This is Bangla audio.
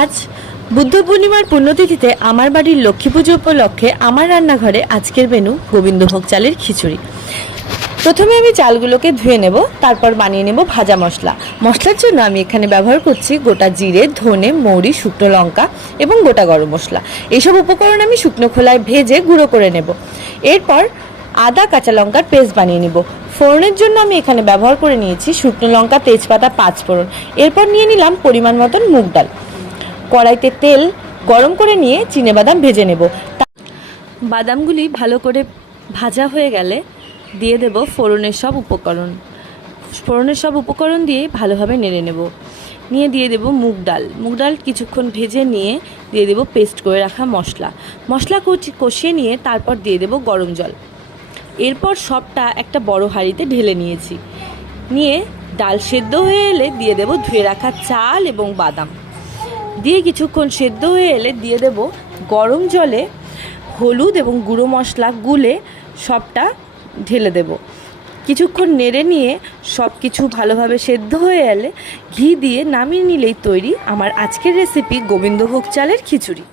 আজ বুদ্ধ পূর্ণিমার পুণ্যতিথিতে আমার বাড়ির লক্ষ্মী পুজো উপলক্ষে আমার রান্নাঘরে আজকের মেনু গোবিন্দভোগ চালের খিচুড়ি। প্রথমে আমি চালগুলোকে ধুয়ে নেব, তারপর বানিয়ে নেব ভাজা মশলা। মশলার জন্য আমি এখানে ব্যবহার করছি গোটা জিরে, ধনে, মৌরি, শুকনো লঙ্কা এবং গোটা গরম মশলা। এইসব উপকরণ আমি শুকনো খোলায় ভেজে গুঁড়ো করে নেব। এরপর আদা কাঁচা লঙ্কার পেস্ট বানিয়ে নেব। ফোড়নের জন্য আমি এখানে ব্যবহার করে নিয়েছি শুকনো লঙ্কা, তেজপাতা, 5 ফোড়ন। এরপর নিয়ে নিলাম পরিমাণ মতন মুগ ডাল। কড়াইতে তেল গরম করে নিয়ে চিনেবাদাম ভেজে নেব। বাদামগুলি ভালো করে ভাজা হয়ে গেলে দিয়ে দেব ফোড়নের সব উপকরণ দিয়ে ভালোভাবে নেড়ে নেব। দিয়ে দেব মুগ ডাল কিছুক্ষণ ভেজে নিয়ে দিয়ে দেব পেস্ট করে রাখা মশলা কষিয়ে নিয়ে তারপর দিয়ে দেব গরম জল। এরপর সবটা একটা বড় হাঁড়িতে ঢেলে নিয়েছি। ডাল সেদ্ধ হয়ে এলে দিয়ে দেব ধুয়ে রাখা চাল এবং বাদাম। কিছুক্ষণ সেদ্ধ হয়ে এলে দিয়ে দেব গরম জলে হলুদ এবং গুঁড়ো মশলা গুলে সবটা ঢেলে দেব। কিছুক্ষণ নেড়ে নিয়ে সব কিছু ভালোভাবে সেদ্ধ হয়ে এলে ঘি দিয়ে নামিয়ে নিলেই তৈরি আমার আজকের রেসিপি গোবিন্দভোগ চালের খিচুড়ি।